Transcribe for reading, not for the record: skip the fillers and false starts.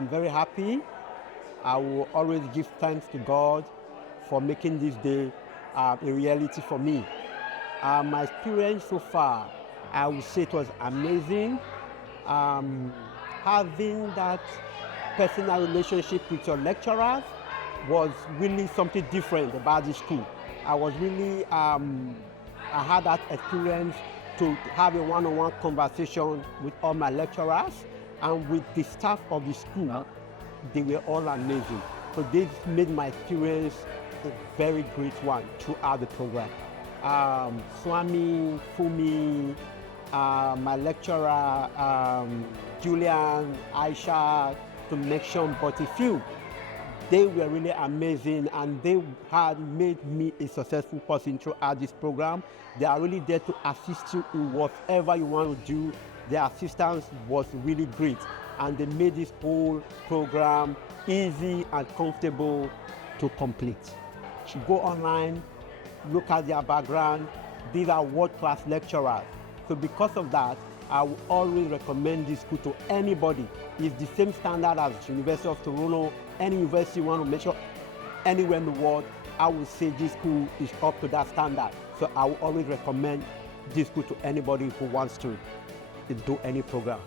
I'm very happy. I will always give thanks to God for making this day a reality for me. My experience so far, I would say it was amazing. Having that personal relationship with your lecturers was really something different about the school. I was really, I had that experience to have a one-on-one conversation with all my lecturers and with the staff of the school. They were all amazing. So this made my experience a very great one throughout the program. Swami, Fumi, my lecturer, Julian, Aisha, to mention but a few. They were really amazing and they had made me a successful person throughout this program. They are really there to assist you in whatever you want to do. Their assistance was really great and they made this whole program easy and comfortable to complete. You go online, look at their background. These are world-class lecturers. So because of that, I will always recommend this school to anybody. It's the same standard as University of Toronto. Any university you want to measure anywhere in the world, I would say this school is up to that standard. So I will always recommend this school to anybody who wants to do any program.